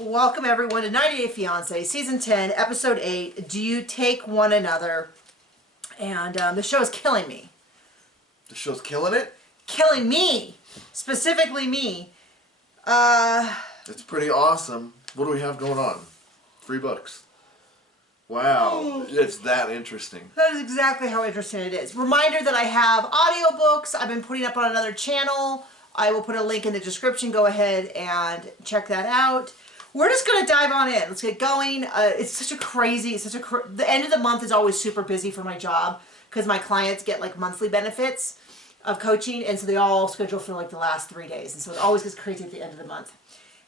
Welcome everyone to 90 Day Fiance, Season 10, Episode 8, Do You Take One Another? And the show is killing me. The show's killing it? Killing me! Specifically me. It's pretty awesome. What do we have going on? 3 books. Wow, it's that interesting. That is exactly how interesting it is. Reminder that I have audiobooks I've been putting up on another channel. I will put a link in the description. Go ahead and check that out. We're just going to dive on in. Let's get going. It's such a crazy, the end of the month is always super busy for my job because my clients get like monthly benefits of coaching, and so they all schedule for like the last 3 days, and so it always gets crazy at the end of the month.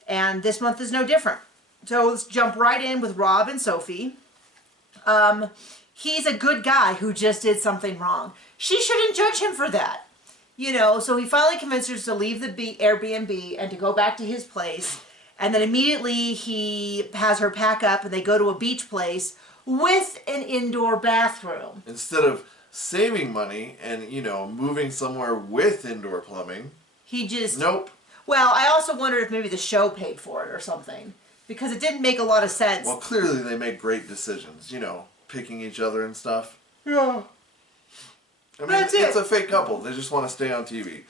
And this month is no different. So let's jump right in with Rob and Sophie. He's a good guy who just did something wrong. She shouldn't judge him for that. You know, so he finally convinces her to leave the Airbnb and to go back to his place. And then immediately he has her pack up and they go to a beach place with an indoor bathroom. Instead of saving money and, you know, moving somewhere with indoor plumbing. He just... Nope. Well, I also wondered if maybe the show paid for it or something. Because it didn't make a lot of sense. Well, clearly they make great decisions, you know, picking each other and stuff. Yeah. I mean, it's a fake couple. They just want to stay on TV.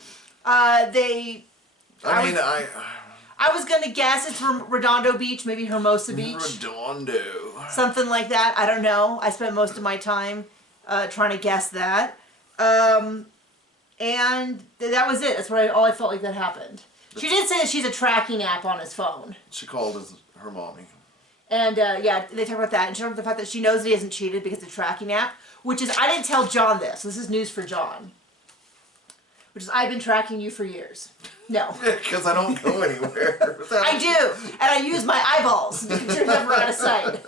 I was going to guess it's Redondo Beach, maybe Hermosa Beach. Redondo. Something like that. I don't know. I spent most of my time trying to guess that. And that was it. That's all I felt like that happened. She did say that she's a tracking app on his phone. She called her mommy. And yeah, they talk about that. And she talked about the fact that she knows that he hasn't cheated because of the tracking app. Which is, I didn't tell John this. This is news for John. Which is, I've been tracking you for years. No. Because I don't go anywhere. I do. And I use my eyeballs. You're never out of sight.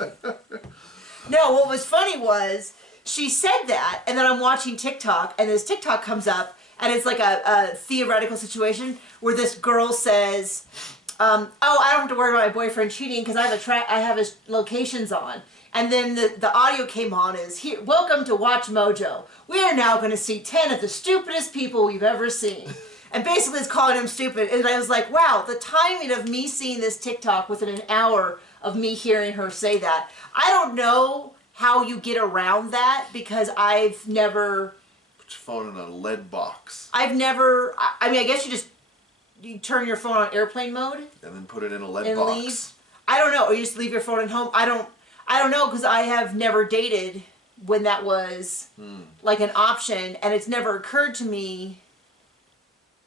No, what was funny was, she said that, and then I'm watching TikTok, and this TikTok comes up, and it's like a theoretical situation where this girl says, oh, I don't have to worry about my boyfriend cheating because I have his locations on. And then the audio came on is, here, welcome to Watch Mojo. We are now going to see 10 of the stupidest people we've ever seen. And basically it's calling him stupid. And I was like, wow, the timing of me seeing this TikTok within an hour of me hearing her say that. I don't know how you get around that because I've never... Put your phone in a lead box. I've never... I mean, I guess you turn your phone on airplane mode. And then put it in a lead box. Leave. I don't know. Or you just leave your phone at home. I don't know because I have never dated when that was like an option, and it's never occurred to me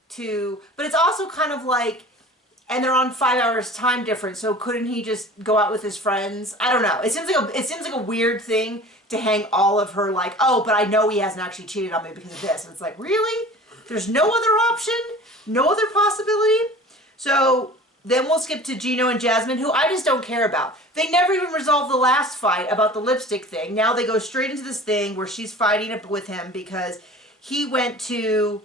to, but it's also kind of like, and they're on 5 hours time difference, so couldn't he just go out with his friends? I don't know. It seems like a weird thing to hang all of her like, oh, but I know he hasn't actually cheated on me because of this. And it's like, really? There's no other option? No other possibility? So then we'll skip to Gino and Jasmine, who I just don't care about. They never even resolved the last fight about the lipstick thing. Now they go straight into this thing where she's fighting with him because he went to...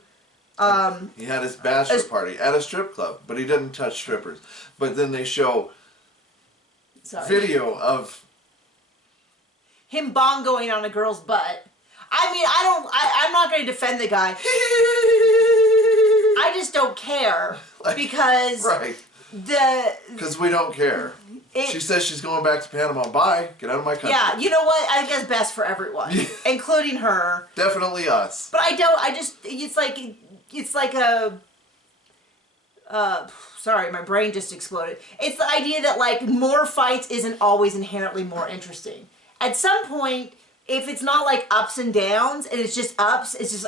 he had his bachelor party at a strip club, but he didn't touch strippers. But then they show video of... him bongoing on a girl's butt. I mean, I'm not going to defend the guy. I just don't care because... Right. Because we don't care. She says she's going back to Panama. Bye. Get out of my country. Yeah, you know what? I guess best for everyone, including her. Definitely us. But it's like a... sorry, my brain just exploded. It's the idea that like more fights isn't always inherently more interesting. At some point, if it's not like ups and downs, and it's just ups, it's just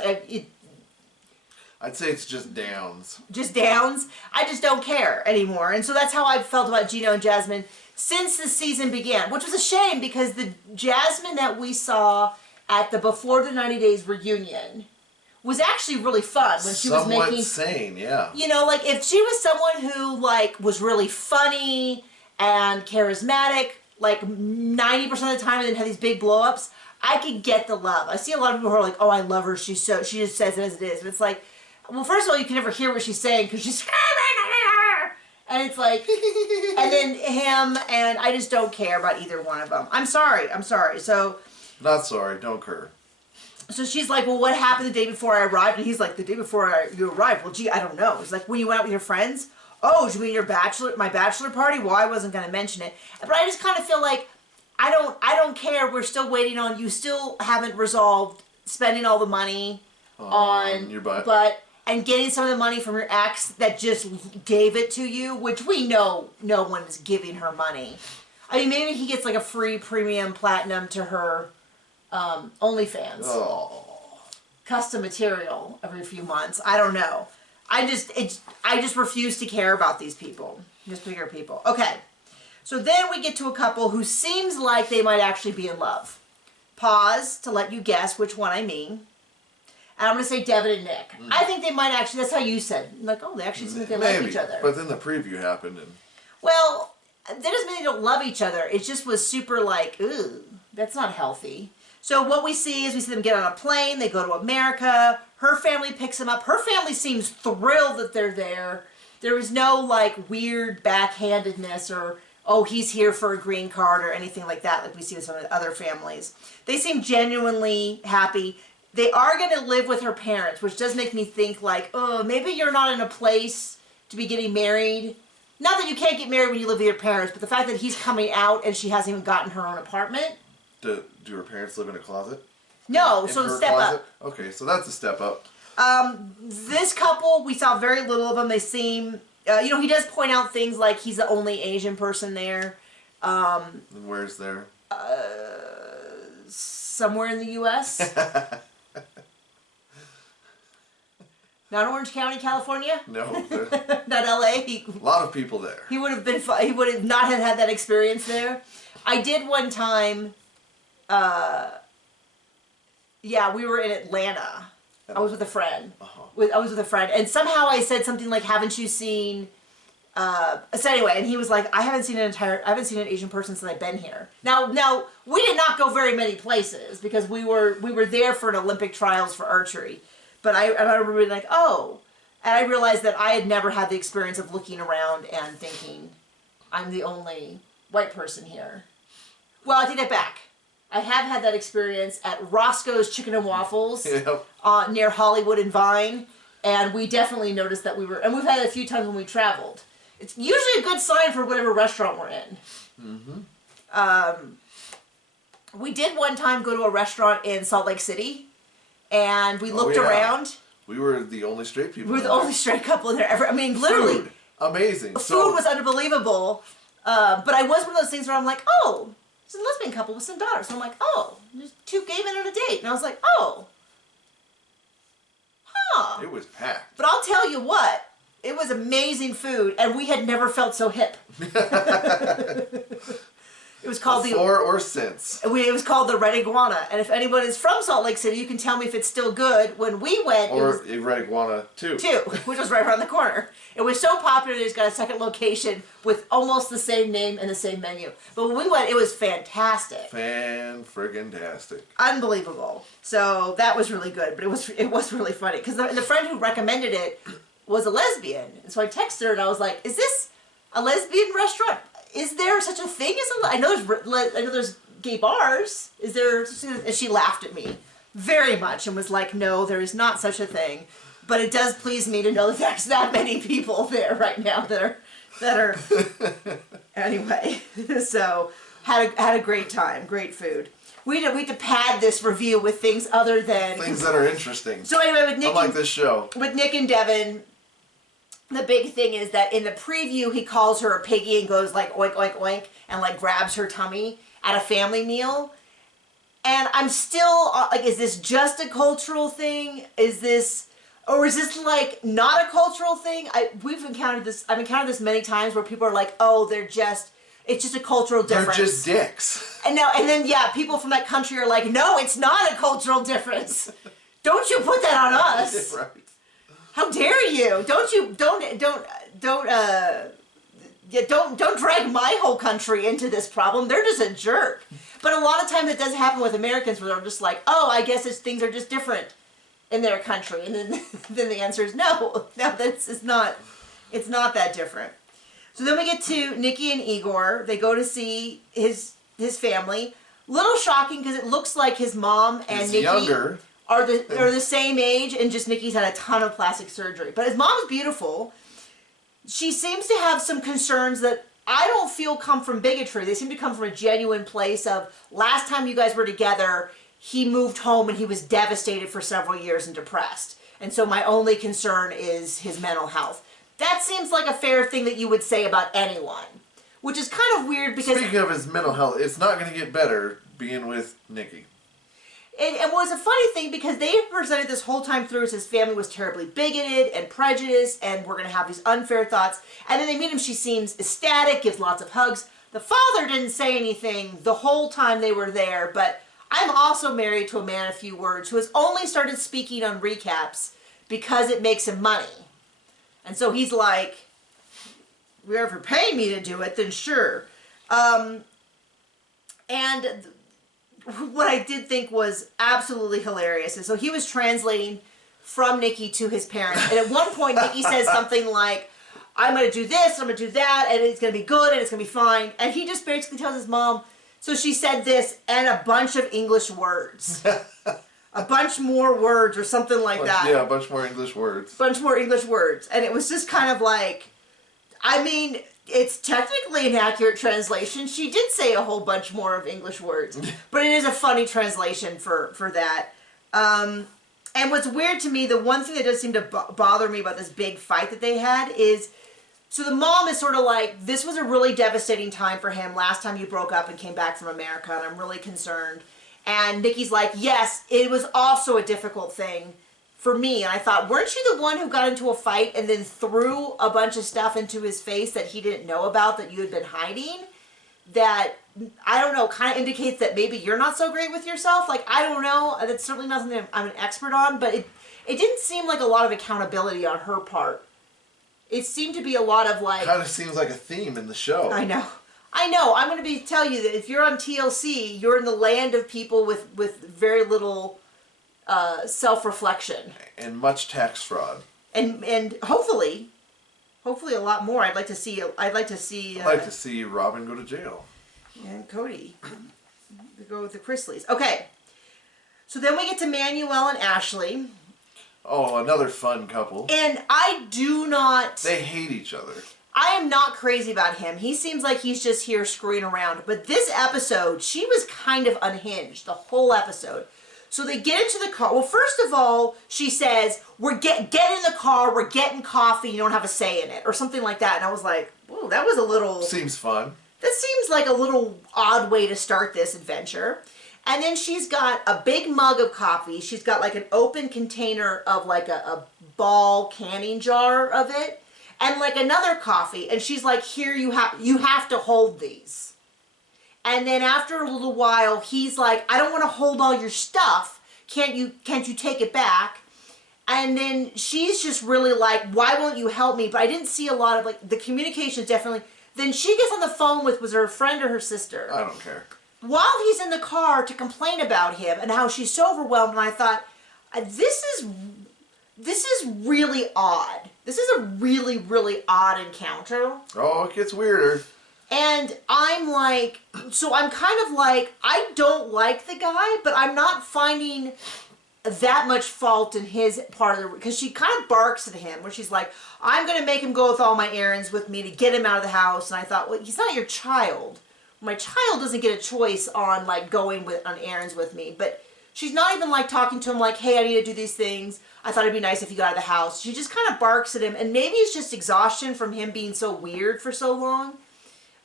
I'd say it's just downs. Just downs? I just don't care anymore. And so that's how I've felt about Gino and Jasmine since the season began, which was a shame because the Jasmine that we saw at the Before the 90 Days reunion was actually really fun when she was making... Somewhat sane, yeah. You know, like if she was someone who like was really funny and charismatic, like 90% of the time and then had these big blow-ups, I could get the love. I see a lot of people who are like, oh, I love her. She just says it as it is. But it's like, well, first of all, you can never hear what she's saying because she's screaming at her. And it's like, and then him, and I just don't care about either one of them. I'm sorry. So. Not sorry. Don't care. So she's like, well, what happened the day before I arrived? And he's like, the day before you arrived? Well, gee, I don't know. It's like, when you went out with your friends? Oh, do you mean my bachelor party? Well, I wasn't going to mention it. But I just kind of feel like, I don't care. We're still waiting on, you still haven't resolved spending all the money on your butt. And getting some of the money from your ex that just gave it to you, which we know no one is giving her money. I mean, maybe he gets like a free premium platinum to her OnlyFans. Oh. Custom material every few months. I don't know. I just refuse to care about these people. Just bigger people. Okay. So then we get to a couple who seems like they might actually be in love. Pause to let you guess which one I mean. And I'm going to say Devon and Nick. I think they might actually, that's how you said. Like, oh, they actually seem like they like each other. But then the preview happened. And... Well, that doesn't mean they don't love each other. It just was super like, ooh, that's not healthy. So what we see is we see them get on a plane. They go to America. Her family picks them up. Her family seems thrilled that they're there. There is no like weird backhandedness or, oh, he's here for a green card or anything like that like we see with some of the other families. They seem genuinely happy. They are going to live with her parents, which does make me think like, oh, maybe you're not in a place to be getting married. Not that you can't get married when you live with your parents, but the fact that he's coming out and she hasn't even gotten her own apartment. Do her parents live in a closet? No, so step up. Okay, so that's a step up. This couple, we saw very little of them. They seem, he does point out things like he's the only Asian person there. And where's there? Somewhere in the U.S. Not Orange County, California? No. Not L.A.? A lot of people there. He would have not have had that experience there. I did one time, we were in Atlanta. I was with a friend. I was with a friend. And somehow I said something like, haven't you seen... so anyway, and he was like, I haven't seen an Asian person since I've been here. Now, we did not go very many places because we were there for an Olympic trials for archery. But I remember being like, oh. And I realized that I had never had the experience of looking around and thinking, I'm the only white person here. Well, I take that back. I have had that experience at Roscoe's Chicken and Waffles near Hollywood and Vine. And we definitely noticed that and we've had it a few times when we traveled. It's usually a good sign for whatever restaurant we're in. Mm-hmm. We did one time go to a restaurant in Salt Lake City. And we looked around. We were the only straight people. We were the only straight couple in there ever. I mean, literally. Food. Amazing. Food was unbelievable. But I was one of those things where I'm like, oh, it's a lesbian couple with some daughters. So I'm like, oh, there's two gay men on a date. And I was like, oh. Huh. It was packed. But I'll tell you what. It was amazing food. And we had never felt so hip. It was called Before or since. It was called the Red Iguana. And if anyone is from Salt Lake City, you can tell me if it's still good. When we went... Or Red Iguana 2. Which was right around the corner. It was so popular they just got a second location with almost the same name and the same menu. But when we went, it was fantastic. Fan-friggin-tastic. Unbelievable. So that was really good. But it was really funny. Because the friend who recommended it was a lesbian. And so I texted her and I was like, is this a lesbian restaurant? Is there such a thing as I know there's gay bars. Is there such a thing? And she laughed at me very much and was like, no, there is not such a thing. But it does please me to know that there's that many people there right now that are anyway. So had a great time, great food. We had to pad this review with things other than things that are interesting. So anyway, with Nick, unlike this show, with Nick and Devon. The big thing is that in the preview, he calls her a piggy and goes like oink, oink, oink, and like grabs her tummy at a family meal. And I'm still like, is this just a cultural thing? Is this like not a cultural thing? I've encountered this many times where people are like, oh, it's just a cultural difference. They're just dicks. And then people from that country are like, no, it's not a cultural difference. Don't you put that on us. Right. How dare you? Don't drag my whole country into this problem. They're just a jerk. But a lot of times it does happen with Americans where they're just like, oh, I guess things are just different in their country. And then the answer is no, it's not that different. So then we get to Nikki and Eigor. They go to see his family. Little shocking because it looks like his mom and Nikki younger. Are the same age, and just Nikki's had a ton of plastic surgery. But his mom's beautiful. she seems to have some concerns that I don't feel come from bigotry. They seem to come from a genuine place of, last time you guys were together, he moved home and he was devastated for several years and depressed. And so my only concern is his mental health. That seems like a fair thing that you would say about anyone. Which is kind of weird because... Speaking of his mental health, it's not going to get better being with Nikki. It was a funny thing because they had presented this whole time through as his family was terribly bigoted and prejudiced and we're going to have these unfair thoughts. And then they meet him, she seems ecstatic, gives lots of hugs. The father didn't say anything the whole time they were there, but I'm also married to a man of few words who has only started speaking on recaps because it makes him money. And so he's like, if you're paying me to do it, then sure. And what I did think was absolutely hilarious is, so he was translating from Nikki to his parents. And at one point, Nikki says something like, I'm going to do this, I'm going to do that, and it's going to be good, and it's going to be fine. And he just basically tells his mom, so she said this, and a bunch of English words. A bunch more words or something like that. Yeah, a bunch more English words. Bunch more English words. And it was just kind of like, I mean, it's technically an accurate translation. She did say a whole bunch more of English words. But it is a funny translation for that. And what's weird to me, the one thing that does seem to bother me about this big fight that they had is, so the mom is sort of like, this was a really devastating time for him last time you broke up and came back from America, and I'm really concerned. And Nikki's like, yes, it was also a difficult thing for me. And I thought, weren't you the one who got into a fight and then threw a bunch of stuff into his face that he didn't know about that you had been hiding? That, I don't know, kind of indicates that maybe you're not so great with yourself. Like, I don't know. That's certainly not something I'm an expert on, but it didn't seem like a lot of accountability on her part. It seemed to be a lot of like... Kind of seems like a theme in the show. I know. I'm going to tell you that if you're on TLC, you're in the land of people with very little self-reflection. And much tax fraud. And hopefully a lot more. I'd like to see I'd like to see Robin go to jail. And Cody. Go with the Chrisleys. Okay. So then we get to Manuel and Ashley. Oh, another fun couple. And I do not... They hate each other. I am not crazy about him. He seems like he's just here screwing around. But this episode, she was kind of unhinged the whole episode. So they get into the car. Well, first of all, she says, get in the car, we're getting coffee, you don't have a say in it. Or something like that. And I was like, whoa, that was a little... Seems fun. That seems like a little odd way to start this adventure. And then she's got a big mug of coffee. She's got like an open container of like a ball canning jar of it. And like another coffee. And she's like, here, you have to hold these. And then after a little while, he's like, I don't want to hold all your stuff. Can't you take it back? And then she's just really like, why won't you help me? But I didn't see a lot of like, the communication definitely. Then she gets on the phone with, was her friend or her sister? I don't care. While he's in the car to complain about him and how she's so overwhelmed, and I thought, this is really odd. This is a really, really odd encounter. Oh, it gets weirder. And I'm like, so I'm kind of like, I don't like the guy, but I'm not finding that much fault in his part of the, because she kind of barks at him, where she's like, I'm going to make him go with all my errands with me to get him out of the house. And I thought, well, he's not your child. My child doesn't get a choice on like going on errands with me. But she's not even like talking to him like, hey, I need to do these things. I thought it'd be nice if you got out of the house. She just kind of barks at him. And maybe it's just exhaustion from him being so weird for so long.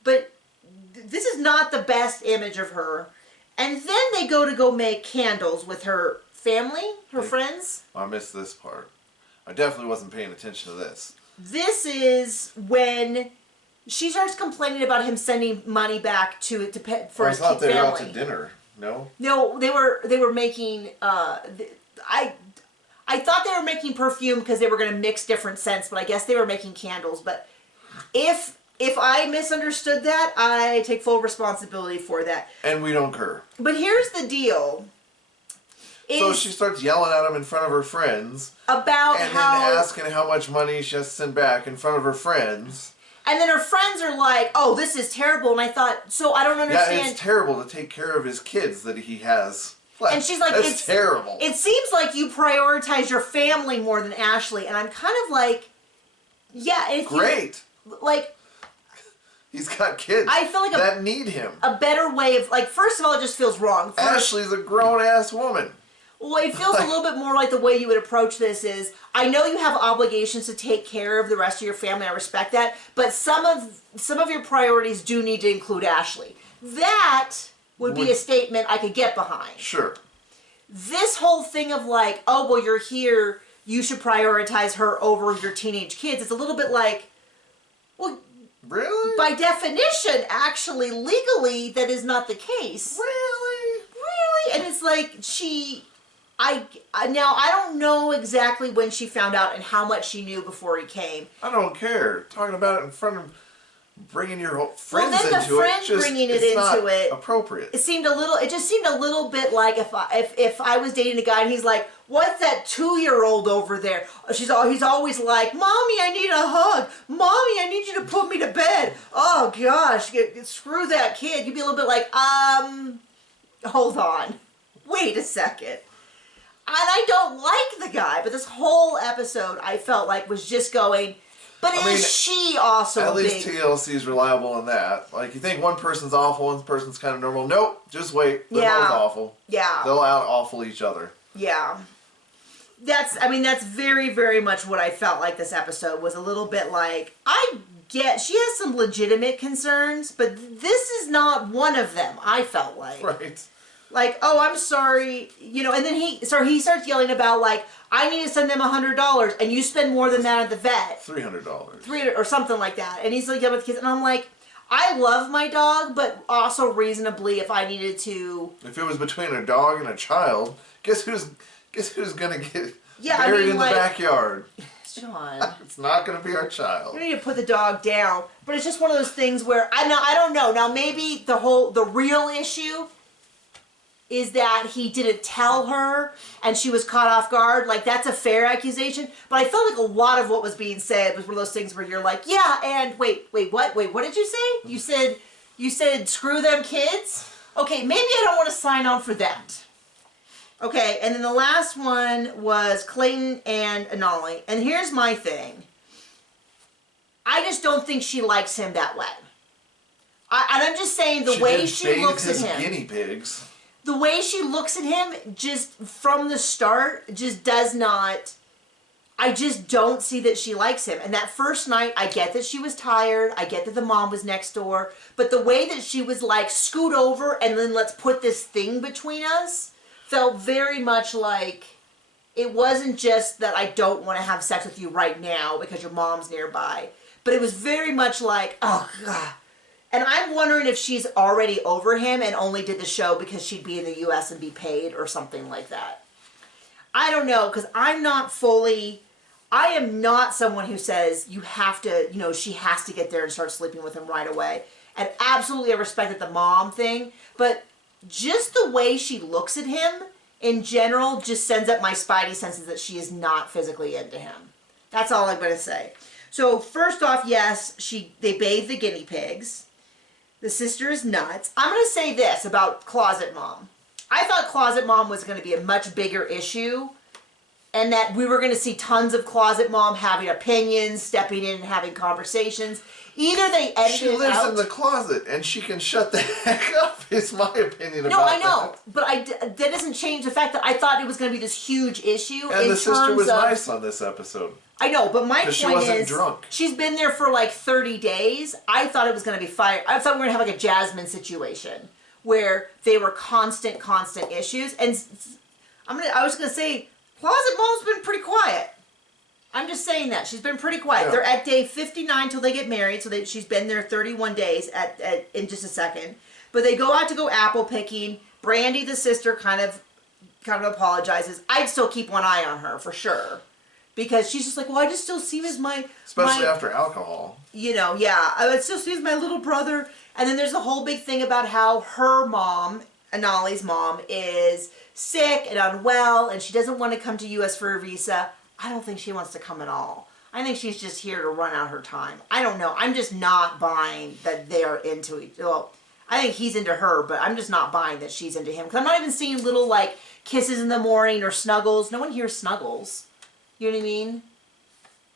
But this is not the best image of her. And then they go make candles with her family, her friends. I missed this part. I definitely wasn't paying attention to this. This is when she starts complaining about him sending money back for his family. I thought they were out to dinner. No? No, they were making I thought they were making perfume because they were going to mix different scents, but I guess they were making candles. But if I misunderstood that, I take full responsibility for that. And we don't care. But here's the deal. So she starts yelling at him in front of her friends. About and how... then asking how much money she has to send back in front of her friends. And then her friends are like, oh, this is terrible. And I thought, so I don't understand. Yeah, it's terrible to take care of his kids that he has. And she's like, it's terrible. It seems like you prioritize your family more than Ashley. And I'm kind of like, Yeah, if great. Like, he's got kids. I feel like that need him. A better way of, like, first of all, it just feels wrong. Ashley's a grown ass woman. Well, it feels a little bit more like the way you would approach this is, I know you have obligations to take care of the rest of your family. I respect that, but some of your priorities do need to include Ashley. That would be a statement I could get behind. Sure. This whole thing of like, oh, well, you're here, you should prioritize her over your teenage kids. It's a little bit like, well, really? By definition, actually, legally, that is not the case. Really? Really? And it's like, now, I don't know exactly when she found out and how much she knew before he came. I don't care. Talking about it in front of, bringing your friends well, then into the friend it, bringing it into it, appropriate. It just seemed a little bit like if I was dating a guy and he's like, what's that 2-year-old over there? He's always like, Mommy, I need a hug. Mommy, I need you to put me to bed. Oh gosh, screw that kid. You'd be a little bit like, hold on. Wait a second. And I don't like the guy, but this whole episode I felt like was just going, but is she also at least TLC's reliable in that. Like, you think one person's awful, one person's kind of normal. Nope, just wait. They're both awful. Yeah. They'll out-awful each other. Yeah. That's very, very much what I felt like this episode was a little bit like, she has some legitimate concerns, but this is not one of them, I felt like. Right. Like, oh, I'm sorry, and then he starts yelling about, like, I need to send them $100, and you spend more than that at the vet. $300. $300 or something like that. And he's like, yelling with the kids, and I'm like, I love my dog, but also reasonably, if I needed to. If it was between a dog and a child, guess who's gonna get buried in the backyard? John. It's not gonna be our child. You need to put the dog down. But it's just one of those things where I don't know. Now maybe the real issue is that he didn't tell her and she was caught off guard. Like, that's a fair accusation. But I felt like a lot of what was being said was one of those things where you're like, yeah, and wait, what did you say? You said screw them kids? Okay, maybe I don't want to sign on for that. Okay, and then the last one was Clayton and Ana. And here's my thing. I just don't think she likes him that way. And I'm just saying the way she looks at him. Guinea pigs. The way she looks at him, just from the start, just does not. I just don't see that she likes him. And that first night, I get that she was tired. I get that the mom was next door. But the way that she was like, scoot over and then let's put this thing between us, felt very much like it wasn't just that I don't want to have sex with you right now because your mom's nearby. But it was very much like, oh, God. And I'm wondering if she's already over him and only did the show because she'd be in the U.S. and be paid or something like that. I don't know, because I am not someone who says you have to, she has to get there and start sleeping with him right away. And absolutely I respected the mom thing, but just the way she looks at him in general just sends up my spidey senses that she is not physically into him. That's all I'm going to say. So first off, yes, they bathe the guinea pigs. The sister is nuts. I'm going to say this about Closet Mom. I thought Closet Mom was going to be a much bigger issue and that we were going to see tons of Closet Mom having opinions, stepping in and having conversations. Either they edited it out. She lives in the closet and she can shut the heck up, is my opinion about that. No, I know. But that doesn't change the fact that I thought it was going to be this huge issue. And the sister was nice on this episode. I know, but my point she wasn't drunk. She's been there for like 30 days. I thought it was going to be fire. I thought we were going to have like a Jasmine situation where they were constant issues. And I was going to say, Closet Mom's been pretty quiet. I'm just saying that. She's been pretty quiet. Yeah. They're at day 59 till they get married, so she's been there 31 days in just a second. But they go out to go apple picking. Brandy, the sister, kind of apologizes. I'd still keep one eye on her, for sure. Because she's just like, well, I just still see him as my... Especially after alcohol. Yeah. I would still see him as my little brother. And then there's a whole big thing about how her mom, Anali's mom, is sick and unwell, and she doesn't want to come to U.S. for a visa. I don't think she wants to come at all. I think she's just here to run out her time. I don't know. I'm just not buying that they're into each other. Well, I think he's into her, but I'm just not buying that she's into him. Because I'm not even seeing little, like, kisses in the morning or snuggles. No one hears snuggles. You know what I mean?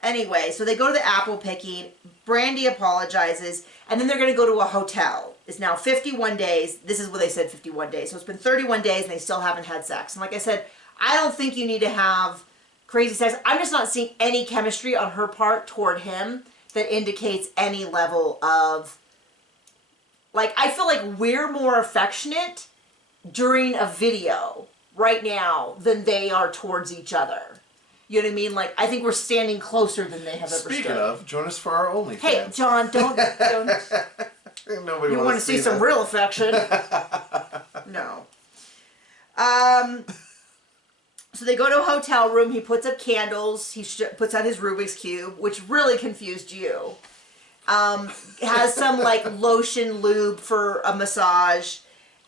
Anyway, so they go to the apple picking. Brandy apologizes, and then they're going to go to a hotel. It's now 51 days. This is what they said, 51 days. So it's been 31 days, and they still haven't had sex. And like I said, I don't think you need to have crazy sex. I'm just not seeing any chemistry on her part toward him that indicates any level of... Like, I feel like we're more affectionate during a video right now than they are towards each other. You know what I mean? Like, I think we're standing closer than they have ever stood. Speaking of, join us for our OnlyFans. Hey, John, don't Nobody you want to see some real affection? No. So they go to a hotel room. He puts up candles. He puts out his Rubik's Cube, which really confused you. Has some, like, lotion lube for a massage.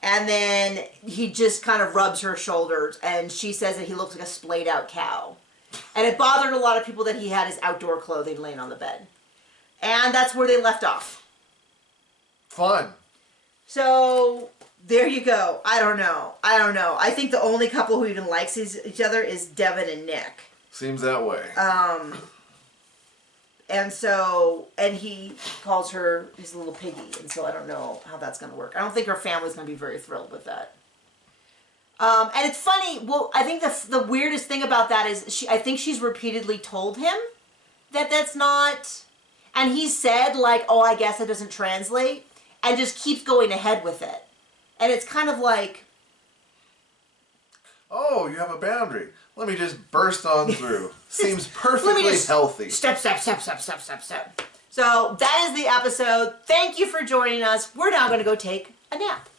And then he just kind of rubs her shoulders. And she says that he looks like a splayed out cow. And it bothered a lot of people that he had his outdoor clothing laying on the bed. And that's where they left off. Fun. So, there you go. I don't know. I think the only couple who even likes each other is Devon and Nick. Seems that way. And he calls her his little piggy. And so I don't know how that's going to work. I don't think her family's going to be very thrilled with that. And it's funny, well, I think the weirdest thing about that is I think she's repeatedly told him that that's not, and he said, like, oh, I guess it doesn't translate, and just keeps going ahead with it. And it's kind of like... Oh, you have a boundary. Let me just burst on through. Seems perfectly healthy. Step. So that is the episode. Thank you for joining us. We're now going to go take a nap.